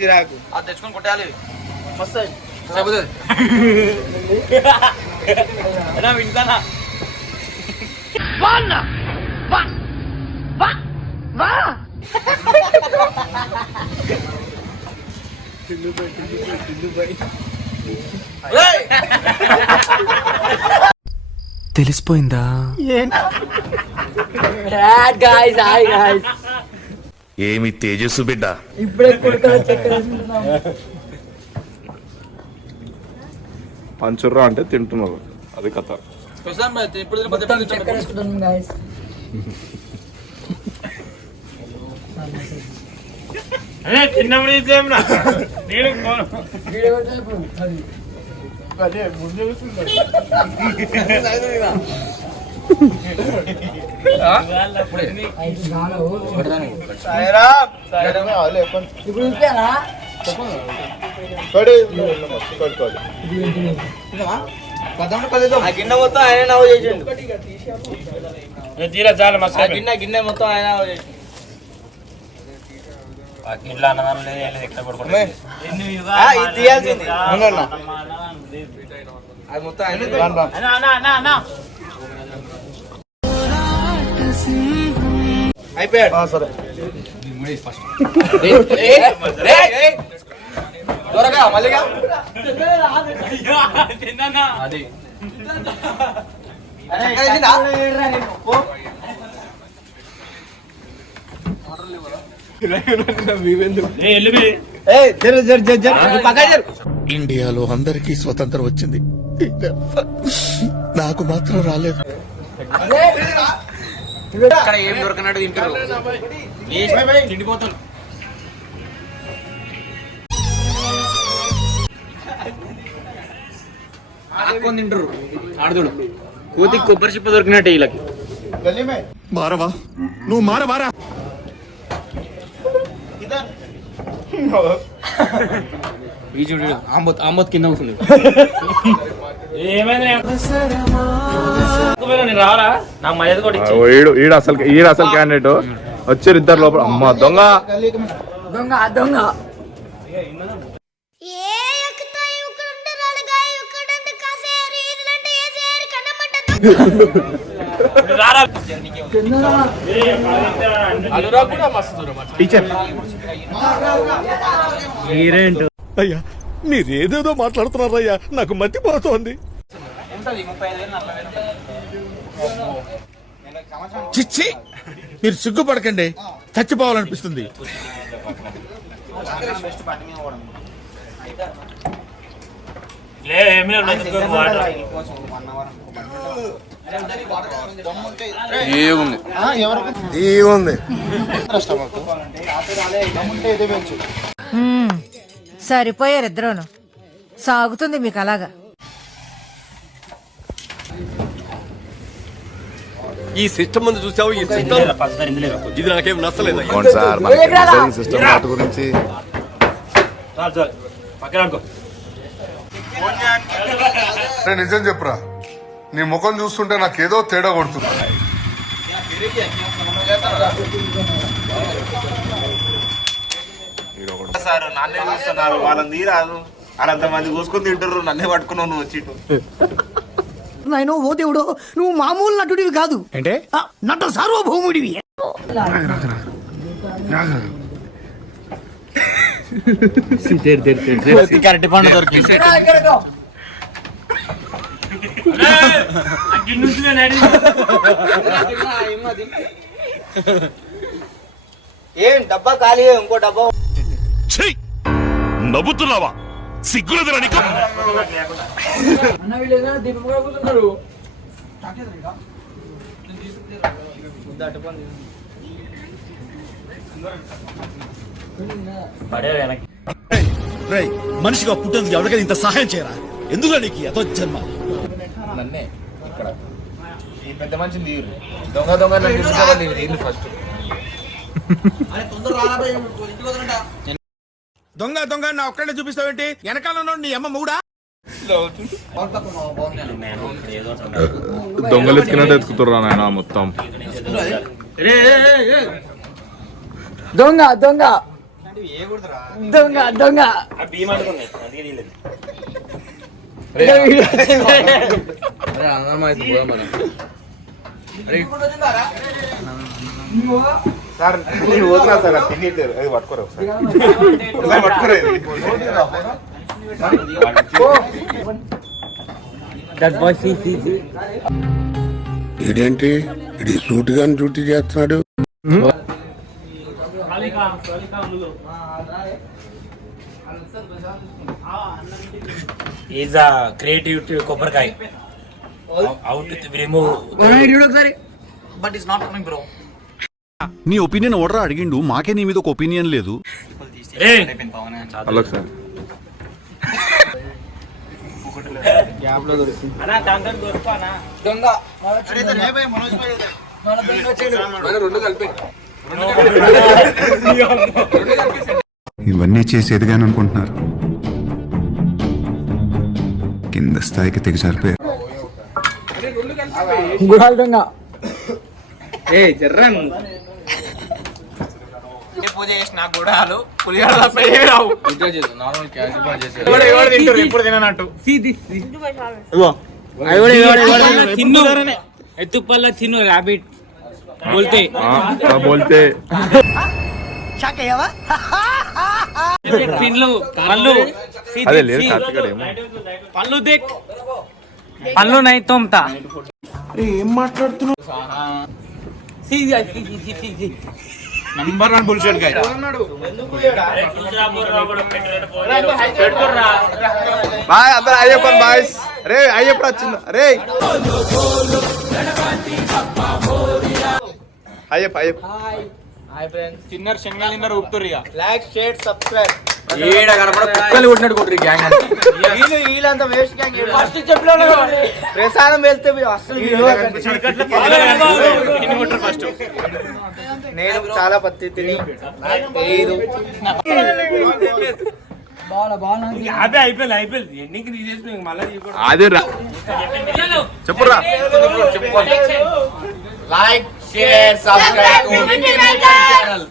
చిరాకు అది తెచ్చుకొని కొట్టాలి మస్తు వింటానా తెలిసిపోయిందా ఏమి తేజస్సు బిడ్డ ఇప్పుడే కొడుకుల చక్కెర పంచుర్రా అంటే తింటున్నారు అది కథ. గిన్నె మొత్తం ఆయన నవ్వు చేసిండు గిన్నె మొత్తం ఆయన తీయాల్సింది అది మొత్తం అయిపోయాడు. సరే త్వరగా మళ్ళీగా ఇండియాలో అందరికీ స్వతంత్రం వచ్చింది, నాకు మాత్రం రాలేదు. ఏం దొరకనట్టు తింటారు తిండిపోతాను. ఆడుకొని తింటారు ఆడదుడు కోతికి కొబ్బరి చిప్ప దొరికినట్టే వీళ్ళకి. మారవా నువ్వు మారవారా? ఈ చూడు ఆంబోత్ కింద వస్తుంది. ఈడ అసలు క్యాండిడేట్ వచ్చారు ఇద్దరు లోపల. అమ్మ దొంగ దొంగ దొంగ టీచర్ అయ్యా మీరేదేదో మాట్లాడుతున్నారయ్యా, నాకు మతిపోతోంది. చిచ్చి మీరు సిగ్గుపడకండి, చచ్చిపోవాలనిపిస్తుంది. సరిపోయారు ఇద్దరును. సాగుతుంది మీకు అలాగా. ఈ సిస్టమ్ ముందు చూసావు, ఈ సిస్టమ్ ఇది నాకేం నచ్చలేదు. సిస్టమ్ గురించి నిజం చెప్పురా, నీ ముఖం చూస్తుంటే నాకేదో తేడా కొడుతుంది. సార్ నన్నే చూస్తున్నారు, వాళ్ళని తీరాదు. వాళ్ళంతమంది కూసుకొని తింటారు, నన్నే పట్టుకున్నావు నువ్వు వచ్చి. నాయనో ఓ దేవుడు, నువ్వు మామూలు నటుడివి కాదు, అంటే నట సార్వభౌముడివి. అరటి పండు దొరికింది. ఏం డబ్బా ఖాళీ, ఇంకో డబ్బా. నవ్వుతున్నావా? సిగ్గులేదురా నీకు? మనిషిగా పుట్టేందుకు ఎవరికైనా ఇంత సహాయం చేయరా? ఎందుకు నీకు అదో జన్మ? నన్నే ఇక్కడ ఈ పెద్ద మనిషిని తీరు దొంగ దొంగ ఇల్లు ఫస్ట్ దొంగ దొంగ నా ఒక్కడే చూపిస్తావేంటి? వెనకాల నీ అమ్మ మూడా? దొంగలు ఎత్తుకున్నట్టు ఎత్తుకుతుర్రా నాయన మొత్తం. దొంగ దొంగ దొంగ దొంగ సార్ నేను పోతున్నా సార్ అది తినేట్లేదు అది పట్టుకోరు ఒకసారి పట్టుకోరు ఇదేంటి ఇది సూట్ గాని డ్యూటీ చేస్తున్నాడు. ఈజ్ అ క్రియేటివిటీ కొబ్బరికాయ out remove but it's not coming bro. నీ ఒపీనియన్ ఓడరా అడిగిండు, మాకే నీ మీద ఒక ఒపీనియన్ లేదు. అలొక సార్ దొంగ ఇవన్నీ చేసి ఎదిగాను అనుకుంటున్నారు, కింద స్థాయికి తెగజారిపోయారు. గుడాల దొంగ పూజ చేసిన గుడాలు పులిహోర రావు ఎప్పుడు తినట్టు ఎత్తుపల్ల చిన్న ర్యాబిట్ బోల్తే బోల్తే పిన్లు పళ్ళు అదే లేదు కార్తిక్ ఏమో పళ్ళు దేక్ పళ్ళు నై తోమ్తా ఏం మాట్లాడుతున్నావు? నంబర్ 1 బుల్షిట్ గై బాయ్ అందరూ అయ్యప్పన్ బాయ్స్. రే అయ్యప్పుడు వచ్చింది రే అయ్యప్ప అయ్యప్ప చిన్నర్ శంగల్ నిన్నర్ ఊపుతుర్రు ఇక లైక్ షేర్ సబ్స్క్రైబ్. ఏడ కనపడ కుక్కలు కొట్టినట్టు కొట్టుర్రు గ్యాంగ్ అంతా వీళ్ళంతా వేస్ట్ గ్యాంగ్. ఫస్ట్ చెప్పలేను ప్రసాదం వెళ్తే అసలు నేను చాలా పద్ధతిని అయిపోయింది ఎన్నికి తీసేసి మళ్ళీ అదే రా చెప్పురా. Like share subscribe to channel